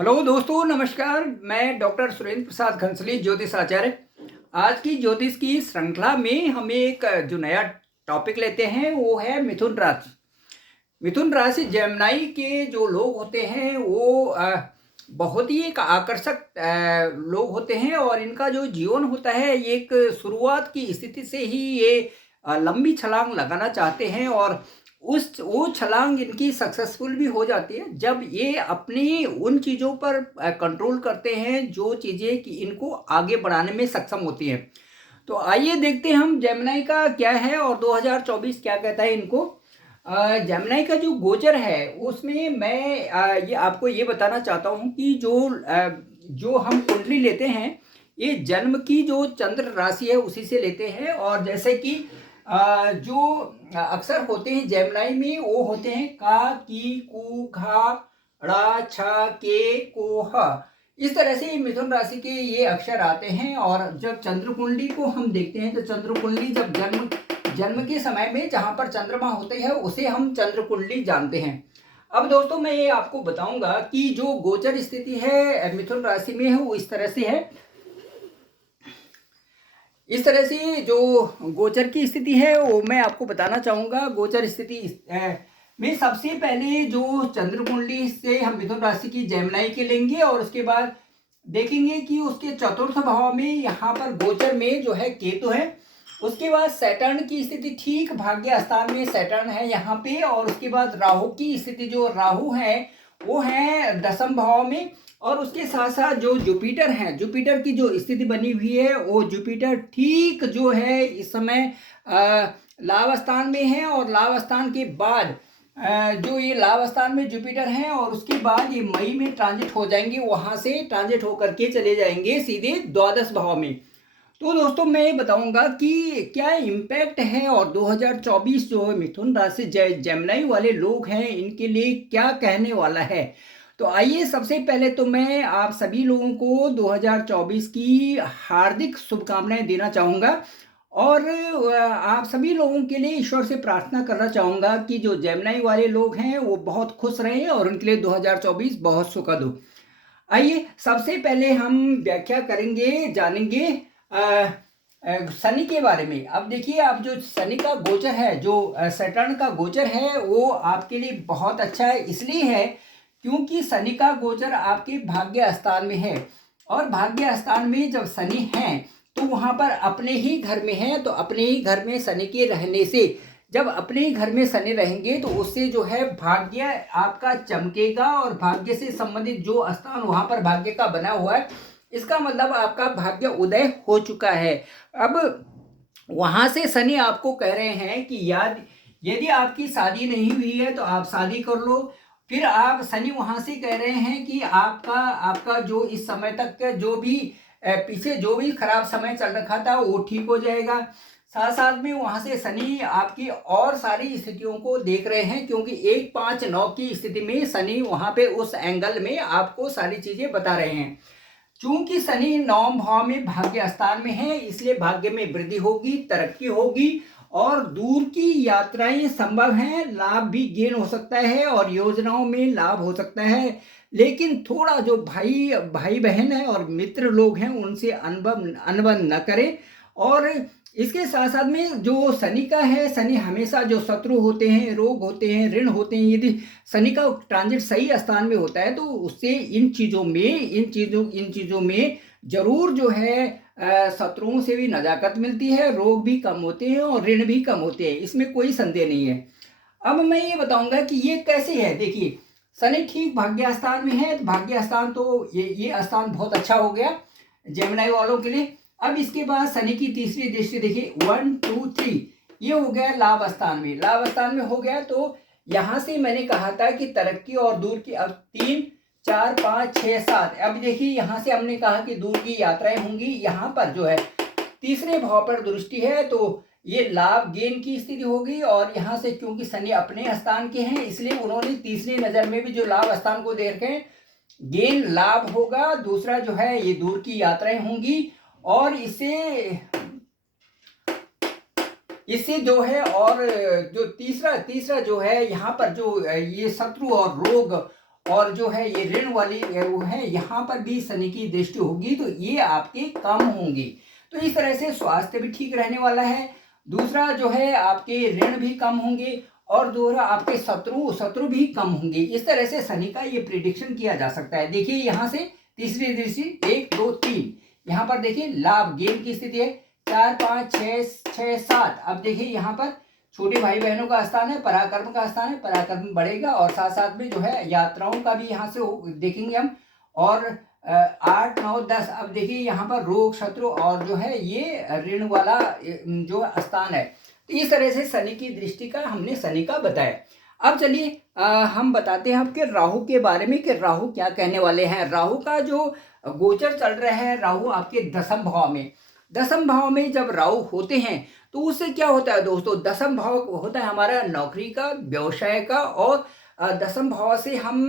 Hello दोस्तों, नमस्कार। मैं डॉक्टर सुरेंद्र प्रसाद घनसली, ज्योतिष आचार्य। आज की ज्योतिष की श्रृंखला में हम एक जो नया टॉपिक लेते हैं वो है मिथुन राशि। मिथुन राशि जेमिनी के जो लोग होते हैं वो बहुत ही एक आकर्षक लोग होते हैं और इनका जो जीवन होता है ये एक शुरुआत की स्थिति से ही ये लंबी छलांग लगाना चाहते हैं और वो छलांग इनकी सक्सेसफुल भी हो जाती है जब ये अपनी उन चीज़ों पर कंट्रोल करते हैं जो चीज़ें कि इनको आगे बढ़ाने में सक्षम होती हैं। तो आइए देखते हैं हम जेमिनी का क्या है और 2024 क्या कहता है इनको। जेमिनी का जो गोचर है उसमें मैं ये आपको ये बताना चाहता हूँ कि जो हम कुंडली लेते हैं ये जन्म की जो चंद्र राशि है उसी से लेते हैं। और जैसे कि जो अक्सर होते हैं जेमिनी में वो होते हैं का, की, कू, खा, ड़ा, छा, के, को, ह। इस तरह से मिथुन राशि के ये अक्षर आते हैं। और जब चंद्र कुंडली को हम देखते हैं तो चंद्र कुंडली जब जन्म जन्म के समय में जहां पर चंद्रमा होते हैं उसे हम चंद्र कुंडली जानते हैं। अब दोस्तों मैं ये आपको बताऊंगा कि जो गोचर स्थिति है मिथुन राशि में है वो इस तरह से है। इस तरह से जो गोचर की स्थिति है वो मैं आपको बताना चाहूंगा। गोचर स्थिति में सबसे पहले जो चंद्र कुंडली से हम मिथुन राशि की जेमिनी के लेंगे और उसके बाद देखेंगे कि उसके चतुर्थ भाव में यहाँ पर गोचर में जो है केतु है। उसके बाद सैटर्न की स्थिति ठीक भाग्य स्थान में सैटर्न है यहाँ पे। और उसके बाद राहु की स्थिति, जो राहु है वो है दसम भाव में। और उसके साथ साथ जो जुपिटर है, जुपिटर की जो स्थिति बनी हुई है वो जुपिटर ठीक जो है इस समय लाभ स्थान में है। और लाभ स्थान के बाद जो ये लाभ स्थान में जुपिटर है और उसके बाद ये मई में ट्रांजिट हो जाएंगे, वहां से ट्रांजिट होकर के चले जाएंगे सीधे द्वादश भाव में। तो दोस्तों मैं ये बताऊंगा कि क्या इम्पैक्ट है और 2024 जो मिथुन राशि जेमिनी वाले लोग हैं इनके लिए क्या कहने वाला है। तो आइए सबसे पहले तो मैं आप सभी लोगों को 2024 की हार्दिक शुभकामनाएं देना चाहूँगा। और आप सभी लोगों के लिए ईश्वर से प्रार्थना करना चाहूँगा कि जो जेमिनी वाले लोग हैं वो बहुत खुश रहें और उनके लिए 2024 बहुत सुखद हो। आइए सबसे पहले हम व्याख्या करेंगे, जानेंगे शनि के बारे में। अब देखिए, आप जो शनि का गोचर है, जो सैटर्न का गोचर है वो आपके लिए बहुत अच्छा है। इसलिए है क्योंकि शनि का गोचर आपके भाग्य स्थान में है। और भाग्य स्थान में जब शनि है तो वहां पर अपने ही घर में है, तो अपने ही घर में शनि के रहने से, जब अपने ही घर में शनि रहेंगे तो उससे जो है भाग्य आपका चमकेगा। और भाग्य से संबंधित जो स्थान वहां पर भाग्य का बना हुआ है, इसका मतलब आपका भाग्य उदय हो चुका है। अब वहां से शनि आपको कह रहे हैं कि यदि आपकी शादी नहीं हुई है तो आप शादी कर लो। फिर आप शनि वहां से कह रहे हैं कि आपका आपका जो इस समय तक का जो भी पीछे जो भी खराब समय चल रखा था वो ठीक हो जाएगा। साथ साथ में वहां से शनि आपकी और सारी स्थितियों को देख रहे हैं, क्योंकि 1 5 9 की स्थिति में शनि वहां पे उस एंगल में आपको सारी चीजें बता रहे हैं। चूंकि शनि नवम भाव में भाग्य स्थान में है इसलिए भाग्य में वृद्धि होगी, तरक्की होगी और दूर की यात्राएं संभव हैं। लाभ भी गेन हो सकता है और योजनाओं में लाभ हो सकता है। लेकिन थोड़ा जो भाई भाई बहन है और मित्र लोग हैं उनसे अनबन न करें। और इसके साथ साथ में जो शनि का है, शनि हमेशा जो शत्रु होते हैं, रोग होते हैं, ऋण होते हैं, यदि शनि का ट्रांजिट सही स्थान में होता है तो उससे इन चीजों में जरूर जो है शत्रुओं से भी नजाकत मिलती है, रोग भी कम होते हैं और ऋण भी कम होते हैं, इसमें कोई संदेह नहीं है। अब मैं ये बताऊंगा कि ये कैसे है। देखिए, शनि ठीक भाग्य स्थान में है, तो भाग्य स्थान तो ये स्थान बहुत अच्छा हो गया जेमिनी वालों के लिए। अब इसके बाद शनि की तीसरी दृष्टि देखिए, 1 2 3 ये हो गया लाभ स्थान में, लाभ स्थान में हो गया। तो यहां से मैंने कहा था कि तरक्की और दूर की, अब 3 4 5 6 7, अब देखिए यहां से हमने कहा कि दूर की यात्राएं होंगी। यहां पर जो है तीसरे भाव पर दृष्टि है तो ये लाभ गेन की स्थिति होगी। और यहां से क्योंकि शनि अपने स्थान के हैं इसलिए उन्होंने तीसरी नजर में भी जो लाभ स्थान को देख रहे हैं, गेन लाभ होगा। दूसरा जो है ये दूर की यात्राएं होंगी और इससे जो है, और जो तीसरा जो है यहाँ पर जो ये शत्रु और रोग और जो है ये ऋण वाली वो है, यहाँ पर भी शनि की दृष्टि होगी तो ये आपके कम होंगी। तो इस तरह से स्वास्थ्य भी ठीक रहने वाला है। दूसरा जो है आपके ऋण भी कम होंगे और दूसरा आपके शत्रु भी कम होंगे। इस तरह से शनि का ये प्रिडिक्शन किया जा सकता है। देखिए यहाँ से तीसरी दृष्टि 1 2 3, यहाँ पर देखिए लाभ गेम की स्थिति है 4 5 6 7। अब देखिए यहाँ पर छोटे भाई बहनों का स्थान है, पराक्रम का स्थान है, पराक्रम बढ़ेगा और साथ साथ में जो है यात्राओं का भी यहाँ से देखेंगे हम। और 8 9 10, अब देखिए यहाँ पर रोग शत्रु और जो है ये ऋण वाला जो स्थान है। तो इस तरह से शनि की दृष्टि का हमने शनि का बताया। अब चलिए हम बताते हैं आपके राहु के बारे में कि राहु क्या कहने वाले हैं। राहु का जो गोचर चल रहा है, राहु आपके दसम भाव में, दसम भाव में जब राहु होते हैं तो उससे क्या होता है दोस्तों, दसम भाव होता है हमारा नौकरी का, व्यवसाय का। और दसम भाव से हम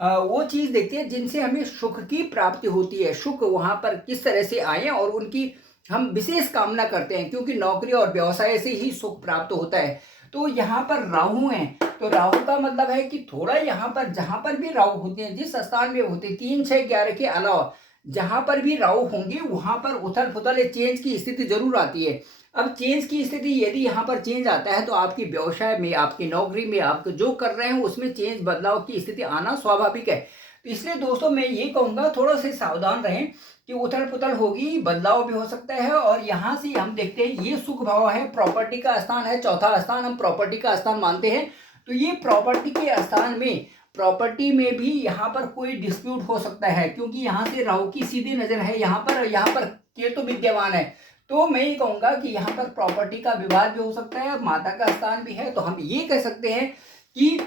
वो चीज़ देखते हैं जिनसे हमें सुख की प्राप्ति होती है। सुख वहाँ पर किस तरह से आए और उनकी हम विशेष कामना करते हैं, क्योंकि नौकरी और व्यवसाय से ही सुख प्राप्त होता है। तो यहाँ पर राहु हैं, तो राहु का मतलब है कि थोड़ा यहाँ पर जहाँ पर भी राहु होते हैं, जिस स्थान में होते हैं 3 6 11 के अलावा जहाँ पर भी राहु होंगे वहाँ पर उथल पुथल चेंज की स्थिति जरूर आती है। अब चेंज की स्थिति यदि यहाँ पर चेंज आता है तो आपकी व्यवसाय में, आपकी नौकरी में, आप जो कर रहे हैं उसमें चेंज बदलाव की स्थिति आना स्वाभाविक है। तो इसलिए दोस्तों मैं ये कहूँगा थोड़ा से सावधान रहें कि उथल पुथल होगी, बदलाव भी हो सकता है। और यहाँ से हम देखते हैं ये सुख भाव है, प्रॉपर्टी का स्थान है, चौथा स्थान हम प्रॉपर्टी का स्थान मानते हैं। तो ये प्रॉपर्टी के स्थान में, प्रॉपर्टी में भी यहाँ पर कोई डिस्प्यूट हो सकता है, क्योंकि यहाँ से राहु की सीधी नजर है यहाँ पर केतु विद्यमान है। तो मैं ये कहूँगा कि यहाँ पर प्रॉपर्टी का विवाद भी हो सकता है, माता का स्थान भी है। तो हम ये कह सकते हैं कि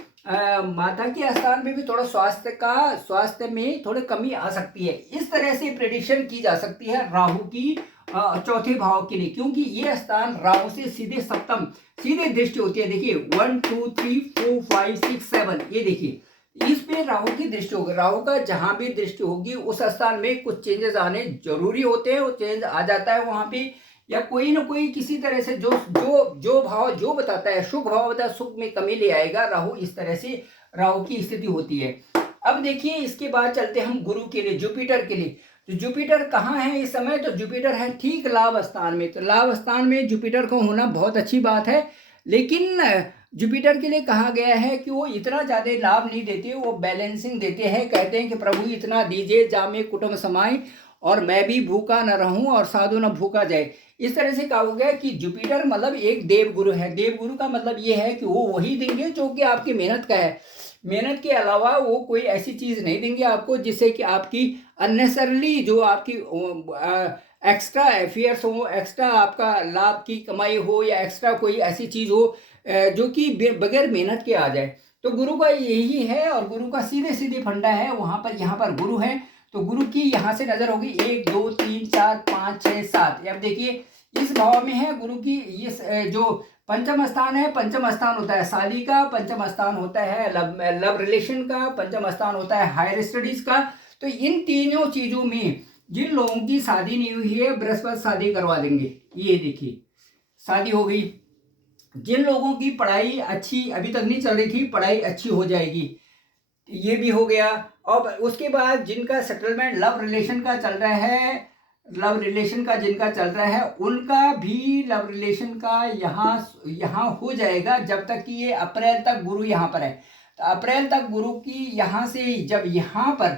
माता के स्थान में भी थोड़ा स्वास्थ्य में थोड़ी कमी आ सकती है। इस तरह से प्रेडिक्शन की जा सकती है राहु की चौथे भाव के लिए, क्योंकि ये स्थान राहु से सीधे सप्तम सीधे दृष्टि होती है। देखिए 1 2 3 4 5 6 7, ये देखिए इस पे राहु की दृष्टि होगी। राहु का जहां भी दृष्टि होगी उस स्थान में कुछ चेंजेस आने जरूरी होते हैं, वो चेंज आ जाता है वहां पे, या कोई ना कोई किसी तरह से जो भाव जो बताता है, सुख भाव बताता है, सुख में कमी ले आएगा राहु। इस तरह से राहु की स्थिति होती है। अब देखिए इसके बाद चलते हम गुरु के लिए, जुपिटर के लिए। तो जुपिटर कहाँ है इस समय, तो जुपिटर है ठीक लाभ स्थान में। तो लाभ स्थान में जुपिटर का होना बहुत अच्छी बात है, लेकिन जुपिटर के लिए कहा गया है कि वो इतना ज़्यादा लाभ नहीं देते, वो बैलेंसिंग देते हैं। कहते हैं कि प्रभु इतना दीजिए जामे कुटुंब समाए और मैं भी भूखा न रहूं और साधु न भूखा जाए। इस तरह से कहा गया कि जुपिटर मतलब एक देवगुरु है। देवगुरु का मतलब ये है कि वो वही देंगे जो कि आपकी मेहनत का है, मेहनत के अलावा वो कोई ऐसी चीज़ नहीं देंगे आपको जिससे कि आपकी अननेसरली जो आपकी एक्स्ट्रा अफेयर्स हो, एक्स्ट्रा आपका लाभ की कमाई हो, या एक्स्ट्रा कोई ऐसी चीज़ हो जो कि बगैर मेहनत के आ जाए। तो गुरु का यही है, और गुरु का सीधे सीधे फंडा है वहाँ पर। यहाँ पर गुरु है तो गुरु की यहाँ से नजर होगी 1 2 3 4 5 6 7। अब देखिए इस भाव में है गुरु की, ये जो पंचम स्थान है, पंचम स्थान होता है शादी का, पंचम स्थान होता है लव रिलेशन का, पंचम स्थान होता है हायर स्टडीज का। तो इन तीनों चीजों में जिन लोगों की शादी नहीं हुई है, बृहस्पति शादी करवा देंगे। ये देखिए शादी हो गई। जिन लोगों की पढ़ाई अच्छी अभी तक नहीं चल रही थी, पढ़ाई अच्छी हो जाएगी, ये भी हो गया। अब उसके बाद जिनका सेटलमेंट लव रिलेशन का चल रहा है, लव रिलेशन का जिनका चल रहा है उनका भी लव रिलेशन का यहाँ हो जाएगा, जब तक कि ये अप्रैल तक गुरु यहाँ पर है। तो अप्रैल तक गुरु की यहाँ से जब यहाँ पर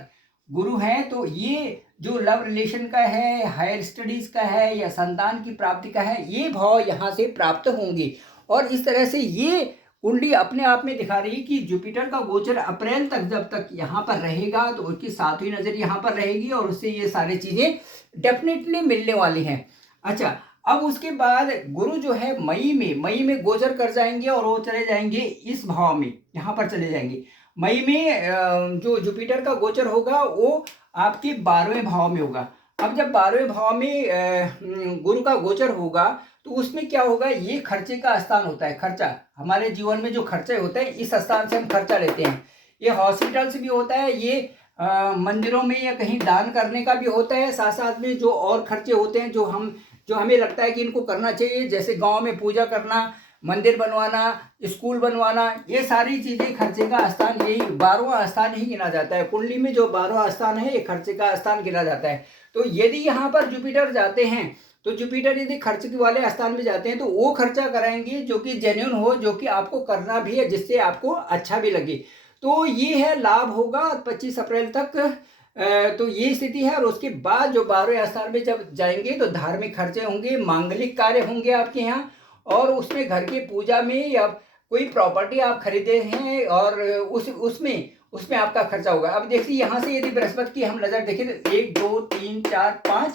गुरु है तो ये जो लव रिलेशन का है, हायर स्टडीज का है, या संतान की प्राप्ति का है, ये भाव यहाँ से प्राप्त होंगे। और इस तरह से ये कुंडली अपने आप में दिखा रही है कि जुपिटर का गोचर अप्रैल तक जब तक यहाँ पर रहेगा तो उसकी सातवीं नजर यहाँ पर रहेगी, और उससे ये सारी चीजें डेफिनेटली मिलने वाली हैं। अच्छा, अब उसके बाद गुरु जो है मई में गोचर कर जाएंगे, और वो चले जाएंगे इस भाव में, यहाँ पर चले जाएंगे। मई में जो जुपिटर का गोचर होगा वो आपके 12वें भाव में होगा। अब जब 12वें भाव में गुरु का गोचर होगा तो उसमें क्या होगा, ये खर्चे का स्थान होता है। खर्चा हमारे जीवन में जो खर्चे होते हैं इस स्थान से हम खर्चा लेते हैं। ये हॉस्पिटल से भी होता है, ये मंदिरों में या कहीं दान करने का भी होता है। साथ साथ में जो और खर्चे होते हैं जो हमें लगता है कि इनको करना चाहिए, जैसे गांव में पूजा करना, मंदिर बनवाना, स्कूल बनवाना, ये सारी चीज़ें खर्चे का स्थान, यही 12वां स्थान ही गिना जाता है। कुंडली में जो 12वां स्थान है ये खर्चे का स्थान गिना जाता है। तो यदि यहाँ पर जुपिटर जाते हैं तो जुपिटर यदि खर्च वाले स्थान में जाते हैं तो वो खर्चा कराएंगे जो कि जेन्युइन हो, जो कि आपको करना भी है, जिससे आपको अच्छा भी लगे। तो ये है लाभ होगा 25 अप्रैल तक। तो ये स्थिति है। और उसके बाद जो 12वें स्थान में जब जाएंगे तो धार्मिक खर्चे होंगे, मांगलिक कार्य होंगे आपके यहाँ, और उसमें घर की पूजा में या कोई प्रॉपर्टी आप खरीदे हैं और उसमें आपका खर्चा होगा। अब देखिए यहाँ से यदि बृहस्पति की हम नजर देखें तो 1 2 3 4 5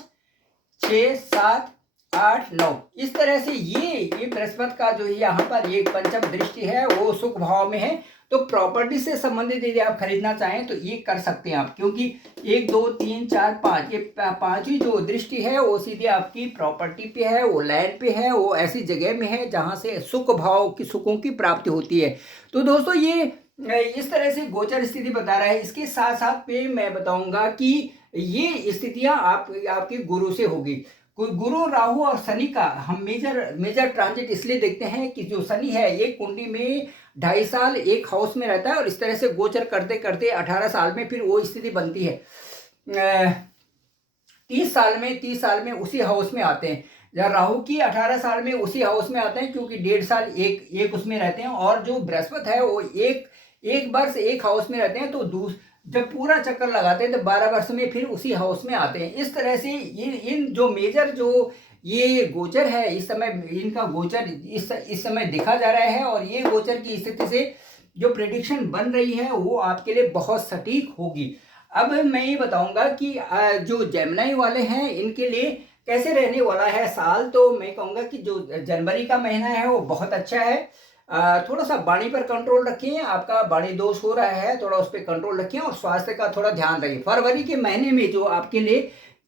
6 7 8 9, इस तरह से ये बृहस्पति का जो यहाँ पर एक पंचम दृष्टि है वो सुख भाव में है। तो प्रॉपर्टी से संबंधित यदि आप खरीदना चाहें तो ये कर सकते हैं आप, क्योंकि 1 2 3 4 5 ये पांचवी जो दृष्टि है वो सीधे आपकी प्रॉपर्टी पे है, वो लैंड पे है, वो ऐसी जगह में है जहां से सुख भाव की सुखों की प्राप्ति होती है। तो दोस्तों ये इस तरह से गोचर स्थिति बता रहा है। इसके साथ साथ पे मैं बताऊंगा कि ये स्थितियां आपके गुरु से होगी। गुरु, राहु और शनि का हम मेजर ट्रांजिट इसलिए देखते हैं कि जो शनि है ये कुंडली में 2.5 साल एक हाउस में रहता है और इस तरह से गोचर करते करते 18 साल में फिर वो स्थिति बनती है। 30 साल में उसी हाउस में आते हैं। जब राहु की 18 साल में उसी हाउस में आते हैं, क्योंकि 1.5 साल एक उसमें रहते हैं। और जो बृहस्पति है वो एक वर्ष एक हाउस में रहते हैं। तो जब पूरा चक्कर लगाते हैं तो 12 वर्ष में फिर उसी हाउस में आते हैं। इस तरह से इन जो मेजर जो ये गोचर है इस समय, इनका गोचर इस समय देखा जा रहा है। और ये गोचर की स्थिति से जो प्रेडिक्शन बन रही है वो आपके लिए बहुत सटीक होगी। अब मैं ये बताऊंगा कि जो जेमिनी वाले हैं इनके लिए कैसे रहने वाला है साल। तो मैं कहूँगा कि जो जनवरी का महीना है वो बहुत अच्छा है। थोड़ा सा वाणी पर कंट्रोल रखिए, आपका वाणी दोष हो रहा है, थोड़ा उस पर कंट्रोल रखिए और स्वास्थ्य का थोड़ा ध्यान रखिए। फरवरी के महीने में जो आपके लिए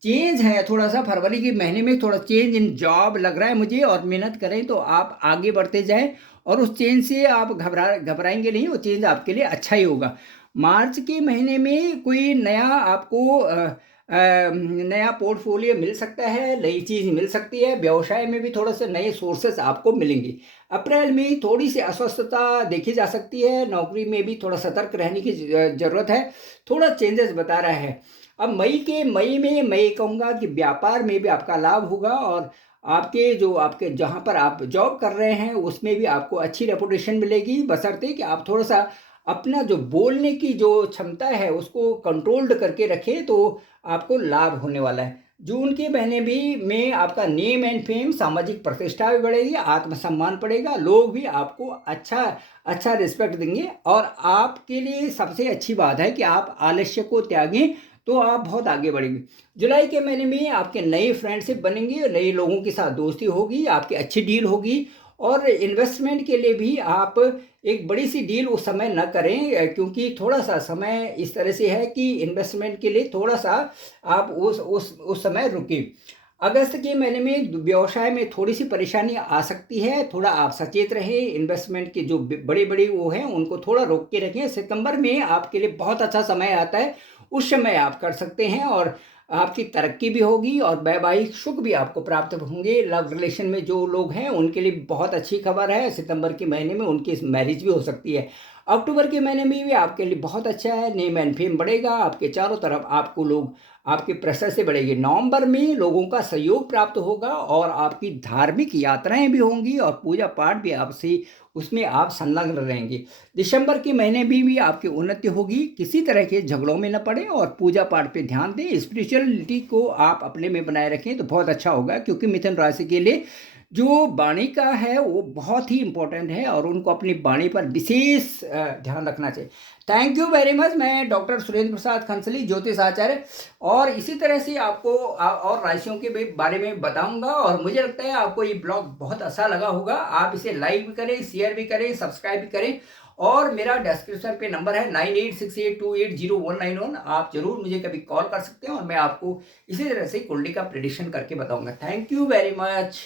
चेंज है, थोड़ा सा फरवरी के महीने में थोड़ा चेंज इन जॉब लग रहा है मुझे, और मेहनत करें तो आप आगे बढ़ते जाएं और उस चेंज से आप घबराएंगे नहीं, वो चेंज आपके लिए अच्छा ही होगा। मार्च के महीने में कोई नया आपको नया पोर्टफोलियो मिल सकता है, नई चीज़ मिल सकती है। व्यवसाय में भी थोड़े से नए सोर्सेस आपको मिलेंगे। अप्रैल में थोड़ी सी अस्वस्थता देखी जा सकती है, नौकरी में भी थोड़ा सतर्क रहने की ज़रूरत है, थोड़ा चेंजेस बता रहा है। अब मई में मैं कहूँगा कि व्यापार में भी आपका लाभ होगा और आपके जहाँ पर आप जॉब कर रहे हैं उसमें भी आपको अच्छी रेपुटेशन मिलेगी, बशर्ते कि आप थोड़ा सा अपना जो बोलने की जो क्षमता है उसको कंट्रोल्ड करके रखें, तो आपको लाभ होने वाला है। जून के महीने भी में आपका नेम एंड फेम, सामाजिक प्रतिष्ठा भी बढ़ेगी, आत्मसम्मान बढ़ेगा, लोग भी आपको अच्छा रिस्पेक्ट देंगे। और आपके लिए सबसे अच्छी बात है कि आप आलस्य को त्यागें तो आप बहुत आगे बढ़ेंगे। जुलाई के महीने में आपके नए फ्रेंडशिप बनेंगे, नए लोगों के साथ दोस्ती होगी, आपकी अच्छी डील होगी। और इन्वेस्टमेंट के लिए भी आप एक बड़ी सी डील उस समय न करें, क्योंकि थोड़ा सा समय इस तरह से है कि इन्वेस्टमेंट के लिए थोड़ा सा आप उस समय रुकिए। अगस्त के महीने में व्यवसाय में थोड़ी सी परेशानी आ सकती है, थोड़ा आप सचेत रहें। इन्वेस्टमेंट के जो बड़े वो हैं उनको थोड़ा रोक के रखें। सितंबर में आपके लिए बहुत अच्छा समय आता है, उस समय आप कर सकते हैं और आपकी तरक्की भी होगी और वैवाहिक सुख भी आपको प्राप्त होंगे। लव रिलेशन में जो लोग हैं उनके लिए बहुत अच्छी खबर है, सितंबर के महीने में उनकी मैरिज भी हो सकती है। अक्टूबर के महीने में भी आपके लिए बहुत अच्छा है, नेम एंड फेम बढ़ेगा, आपके चारों तरफ आपको लोग आपके प्रेशर से बढ़ेगी। नवंबर में लोगों का सहयोग प्राप्त होगा और आपकी धार्मिक यात्राएं भी होंगी और पूजा पाठ भी आपसे उसमें आप संलग्न रहेंगे। दिसंबर के महीने में भी आपकी उन्नति होगी, किसी तरह के झगड़ों में न पड़े और पूजा पाठ पे ध्यान दें। स्पिरिचुअलिटी को आप अपने में बनाए रखें तो बहुत अच्छा होगा, क्योंकि मिथुन राशि के लिए जो वाणी का है वो बहुत ही इंपॉर्टेंट है और उनको अपनी वाणी पर विशेष ध्यान रखना चाहिए। Thank you very much. मैं डॉक्टर सुरेंद्र प्रसाद खंसली, ज्योतिष आचार्य, और इसी तरह से आपको और राशियों के बारे में बताऊंगा। और मुझे लगता है आपको ये ब्लॉग बहुत अच्छा लगा होगा। आप इसे लाइक भी करें, शेयर भी करें, सब्सक्राइब भी करें। और मेरा डिस्क्रिप्शन पे नंबर है 9868280191। आप जरूर मुझे कभी कॉल कर सकते हैं और मैं आपको इसी तरह से कुंडली का प्रेडिक्शन करके बताऊंगा। Thank you very much.